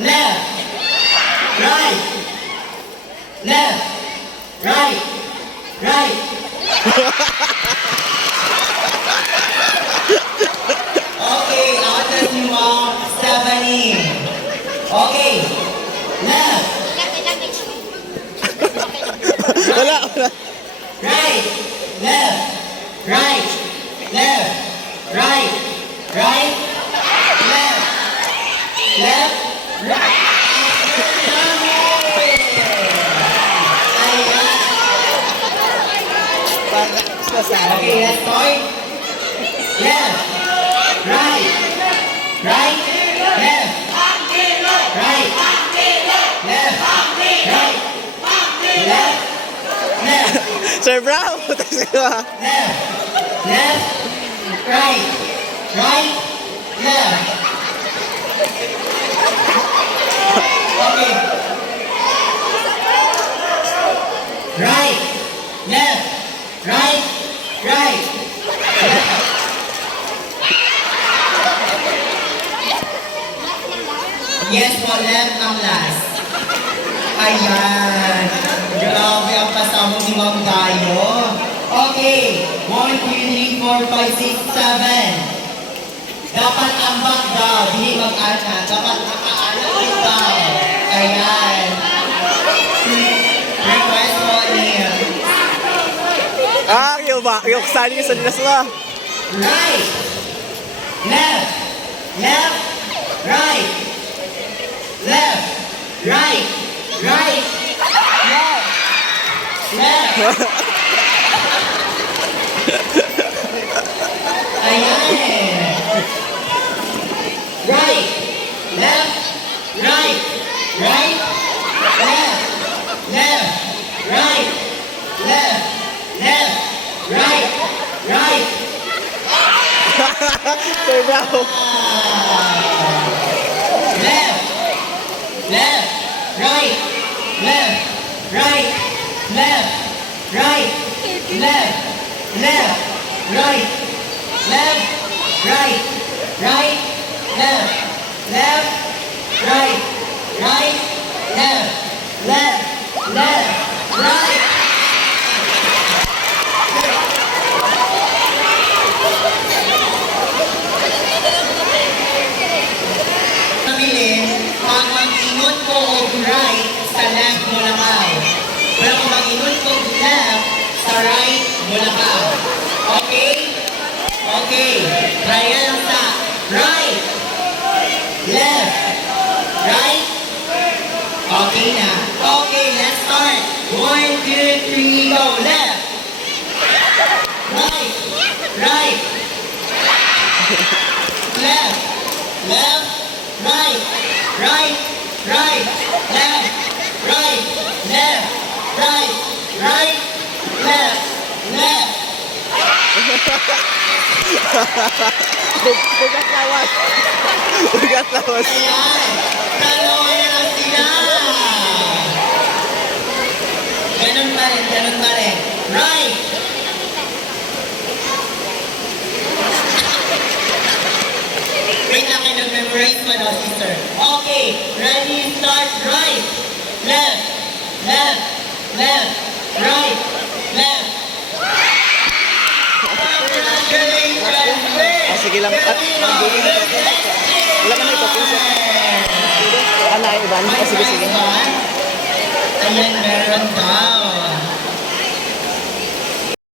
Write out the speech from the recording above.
left, right, left, right, right. Okay, atas ni Ma'am Stephanie. Okay, left, Wala, wala. right, left, right, left, right, right, left, left, right. Okay, let's start. Left, right, right, left, right, left, right, left, left. Sir Brown, putas ka. Left, left, right, right, left. Okay. Right, left, right, right. Yes po, left ang last. Ayan. Grabe ang pasamo ni Ma'am Dayo. Okay. 1, 2, 3, 4, 5, 6, 7. Dapat ambak daw, hindi mag-ana. Dapat makaanak din daw. Ayan. Request po niya. Ah, yung sali sa dinas mo. Right. Left. Left. Right. Left. Right. Right. Left. Left. Ayan. Right. Left. Right. Right. Left. Left. Right. Left. Left. Right. Right. Sir Brown. Left. Left. Right. Left. Right. Left. Right. Left. Left. Right. Left. Right. Right. Left. Left. Right. Right. Left. Left. Left. Right. Pamilin, pag mag-ingon ko og right, sa left mo lang ako. Pero kung mag-ingon ko og left, sa right mo lang ako. Okay? Okay. Try lang sa right, left, right. Okay na. Okay, let's start. 1, 2, 3, go. Left. Right. Right. Left. Left. Right. Right. Right. Left. Right. Left. Right. Right. Left. Left. Bugat lawas. Bugat lawas. Ayan. Dalawa na lang sila. Ganun pa rin. Ganun pa rin. Right. Wait lang kayo nag-memorize mo daw, sister. Okay. Ready, start. Right. Left. Left. Left. Right. Left. Congratulations, Liz! Ah, sige lang. At, wala ka na ito. Ano ay iban? Ah, sige, sige. Ayan, meron daw.